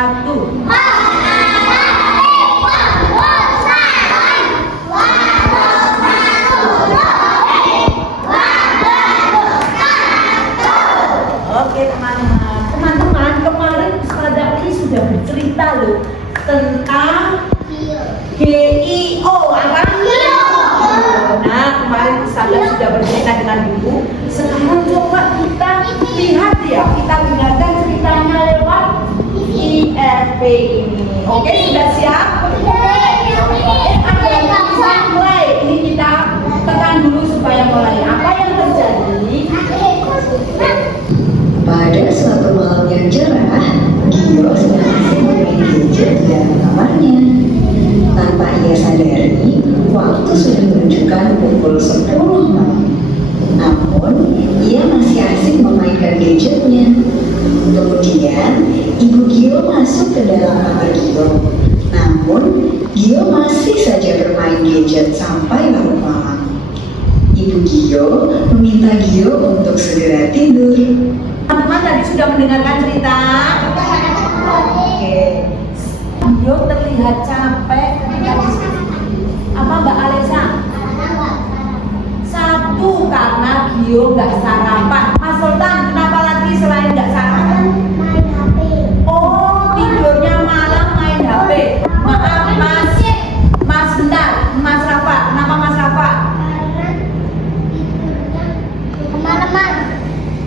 Satu. Oke teman-teman, kemarin Ustazah ini sudah bercerita loh tentang GIO, apa? Nah, kemarin Ustazah sudah bercerita dengan Ibu. Sekarang coba kita lihat ya, kita dengarkan ceritanya lewat IRP ini. Oke, sudah siap? Ada yang bisa mulai. Ini kita tekan dulu supaya mulai. Apa yang terjadi? Pada suatu malam yang cerah, Gio sedang asik bermain gadget di dalam kamarnya. Tanpa ia sadari, waktu sudah menunjukkan pukul 10 malam. Namun, ia masih asik memainkan gadgetnya. Kemudian, ibu Gio masuk ke dalam kamar Gio. Namun, Gio masih saja bermain gadget sampai larut malam. Ibu Gio meminta Gio untuk segera tidur. Teman-teman tadi sudah mendengarkan cerita? Oke. Gio terlihat capek. Apa Mbak Alesa? Satu, karena Gio nggak sarapan. Mas Sultan, kenapa lagi selain nggak sarapan? Oh, tidurnya malam main HP. Maaf Mas bentar, Mas Rafa. Kenapa Mas Rafa?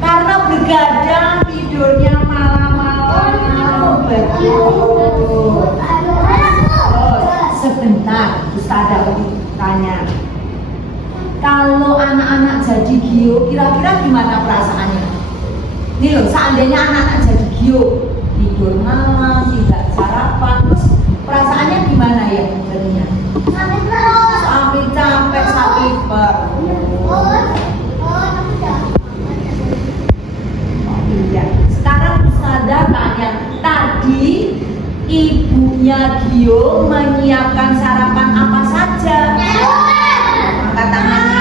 Karena begadang, tidurnya malam-malam. Betul. Sebentar, Ustazah tanya. Kalau anak-anak jadi Gio, kira-kira gimana perasaannya? Nih loh, seandainya anak-anak jadi Gio, tidur malam, tidak sarapan, terus perasaannya gimana ya jadinya? Sampai capek, sampai iya. Sekarang Ustazah tanya, tadi ibunya Gio menyiapkan sarapan apa saja? Angkat tangannya.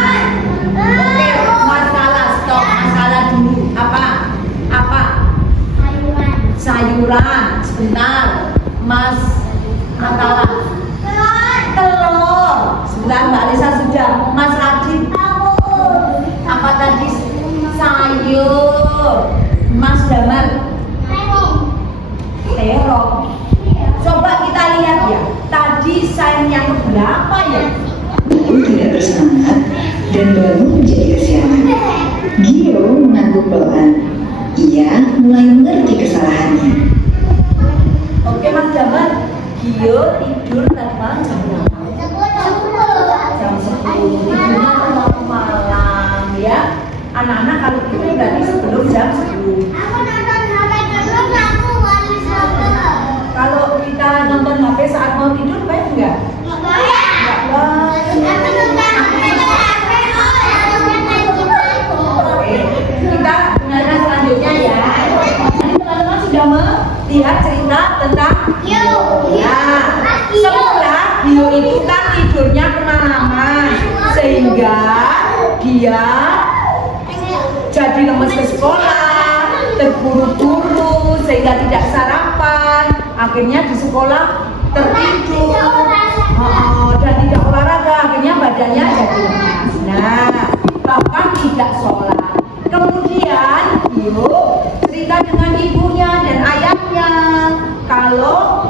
Oke, masalah stop, masalah dulu. Apa? Sayuran. Sebentar, Mas Masalah. Telur. Sebentar, Mbak Alisa sudah. Mas Radit. Apa tadi? Sayur. Mas Damar. Terong. Coba kita lihat ya. Tadi sayur yang berapa ya? Gio tidak bersemangat dan baru menjadi kesiangan. Gio mengangguk pelan. Ia mulai mengerti kesalahannya. Oke Mas Damar, Gio tidur tadi malam jam berapa? Jam 10. Tidurnya terlalu malam ya. Anak-anak kalau tidur berarti sebelum jam 10. Kalau kita nonton HP saat mau tidur baik enggak? Enggak baik. Oke, kita dengarkan selanjutnya ya. Tadi teman-teman sudah melihat cerita tentang Gio. Ya, setelah Gio itu kan tidurnya kemalaman sehingga dia jadi lemes ke sekolah, terburu-buru sehingga tidak sarapan, akhirnya di sekolah tertidur dan tidak olahraga, akhirnya badannya jadi lemas. Nah, bahkan tidak sholat. Kemudian Gio cerita dengan ibunya dan ayahnya kalau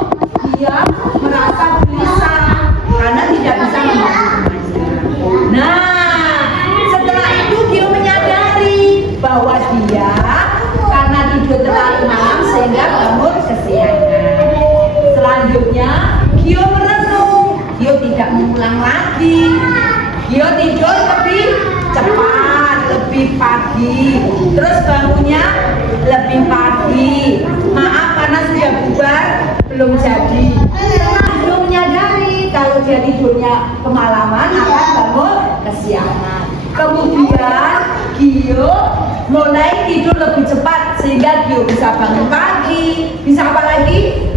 dia merasa gelisah karena tidak bisa membantu. Nah, setelah itu Gio menyadari bahwa dia karena tidur terlalu malam sehingga bangun kesiangan. Selanjutnya Gio merenung, Gio tidak mengulang lagi. Gio tidur lebih cepat, lebih pagi, terus bangunnya lebih pagi. Maaf karena sudah bubar belum jadi. Karena Gio menyadari kalau dia tidurnya kemalaman akan bangun kesiangan. Kemudian Gio mulai tidur lebih cepat sehingga Gio bisa bangun pagi. Bisa apa lagi?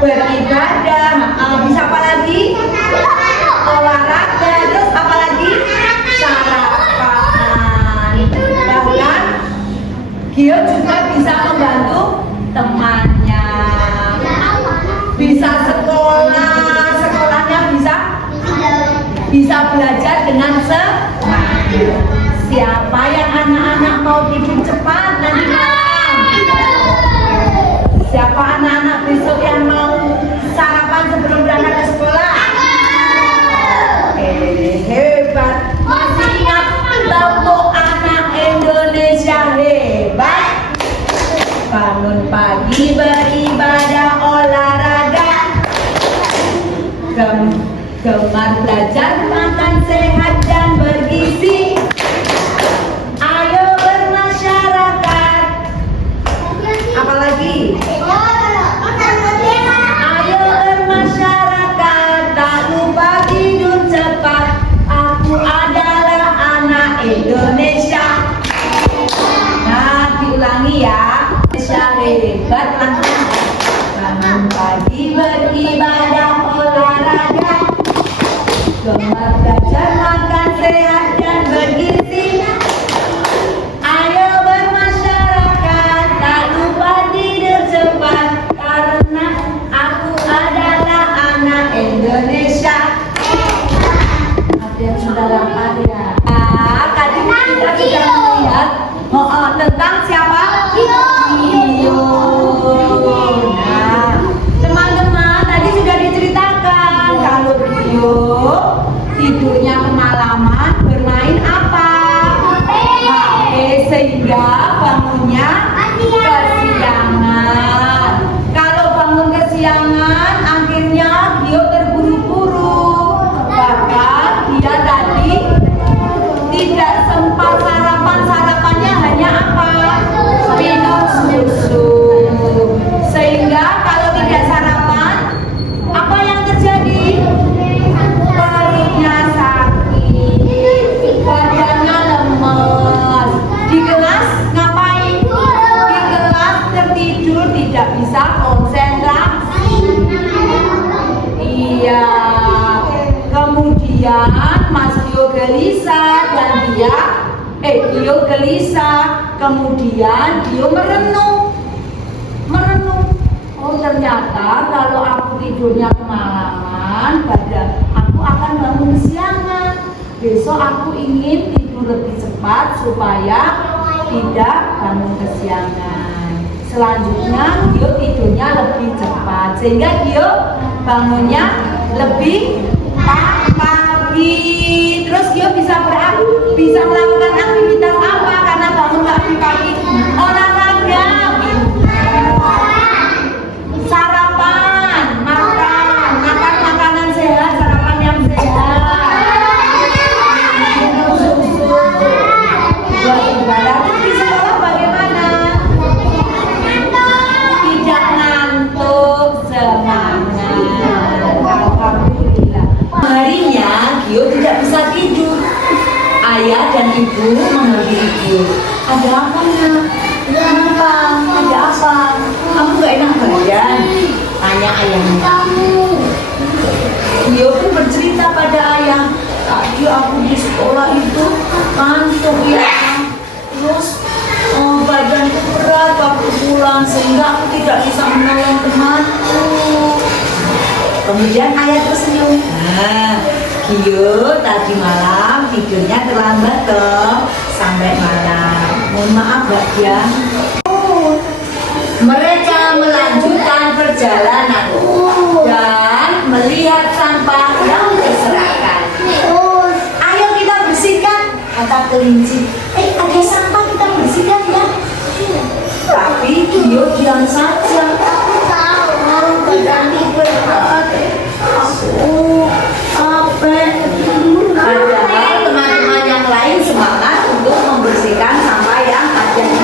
Beribadah. Bisa apa lagi? Olahraga. Terus apa lagi? Sarapan. Bahkan Gio juga bisa membantu temannya. bisa belajar dengan semangat. Siapa yang anak-anak mau tidur cepat nanti malam? Siapa anak-anak besok yang mau sarapan sebelum berangkat ke sekolah? Hebat. Masih ingat kelompok anak Indonesia hebat? Bangun pagi beribadah olahraga, gemar belajar makan sehat dan bergizi. Ayo bermasyarakat. Apalagi? Ayo bermasyarakat, tak lupa tidur cepat. Aku adalah anak Indonesia. Nah, diulangi ya. Indonesia hebat, langsung. Bangun pagi beribadah olahraga, gemar belajar makan sehat dan bergizi. Ayo bermasyarakat, tak lupa tidur cepat, karena aku adalah anak Indonesia. Ada yang sudah lapar ya? Tadi kita sudah melihat tentang siapa? Gio. Nah, teman-teman tadi sudah diceritakan kalau Gio tidurnya kemalaman bermain apa? HP, sehingga bangunnya kesiangan. Kalau bangun kesiangan, akhirnya Gio terburu-buru. Bahkan dia tadi tidak sempat sarapannya hanya apa? Minum susu. Sehingga kalau tidak sarapan, apa yang terjadi? Perutnya sakit, badannya lemas. Di kelas ngapain? Di kelas tertidur, tidak bisa konsentrasi. Iya. Kemudian Mas Gio gelisah dan Gio gelisah. Kemudian Gio merenung. Oh, ternyata kalau aku tidurnya kemalaman, aku akan bangun kesiangan. Besok aku ingin tidur lebih cepat supaya tidak bangun kesiangan. Selanjutnya Gio tidurnya lebih cepat sehingga Gio bangunnya lebih pagi. Terus Gio bisa melakukan aktivitas apa karena bangun lebih pagi? Olahraga, sarapan, makan makanan sehat, sarapan yang sehat, minum susu. Buat ibadah di sekolah bagaimana? Tidak ngantuk, semangat. Alhamdulillah. Harinya Gio tidak bisa tidur. Ayah dan ibu memanggil Gio. Ada apa nak? Kenapa? Ada apa? Kamu gak enak badan? Tanya ayahnya. Gio pun bercerita pada ayah. Tadi aku di sekolah itu ngantuk ya. Terus badanku berat waktu pulang sehingga aku tidak bisa menolong temanku. Kemudian ayah tersenyum. Nah, Gio tadi malam tidurnya terlambat toh sampai malam. Mohon maaf Mbak ya. Mereka melanjutkan perjalanan dan melihat sampah yang berserakan. Ayo kita bersihkan, kata kelinci. Ada sampah, kita bersihkan ya. Tapi Gio diam saja. Badanku berat. Aku capek. Padahal teman-teman yang lain semangat untuk membersihkan sampah yang ada di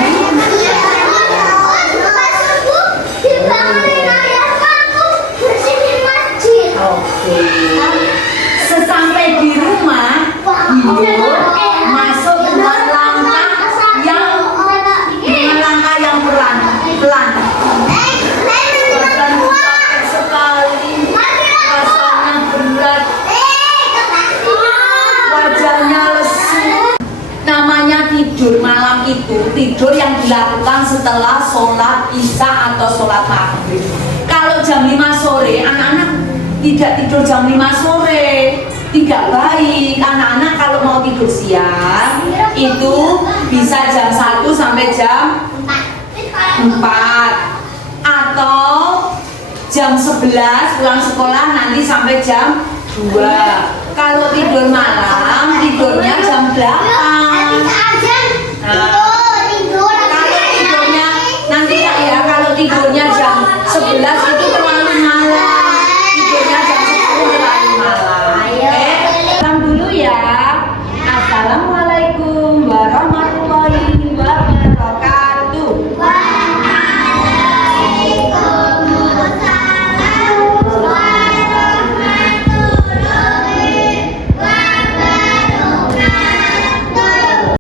Sesampai di rumah, Gio masuk dengan langkah yang pelan. Badanku capek sekali, rasanya berat, wajahnya lesu. Namanya tidur malam itu tidur yang dilakukan setelah sholat isya atau sholat maghrib. Kalau jam 5 sore, anak-anak tidak tidur jam 5 sore. tidak baik. Anak-anak kalau mau tidur siang itu bisa jam 1 sampai jam 4 atau jam 11 pulang sekolah nanti sampai jam 2. Kalau tidur malam tidurnya jam 8. Nah,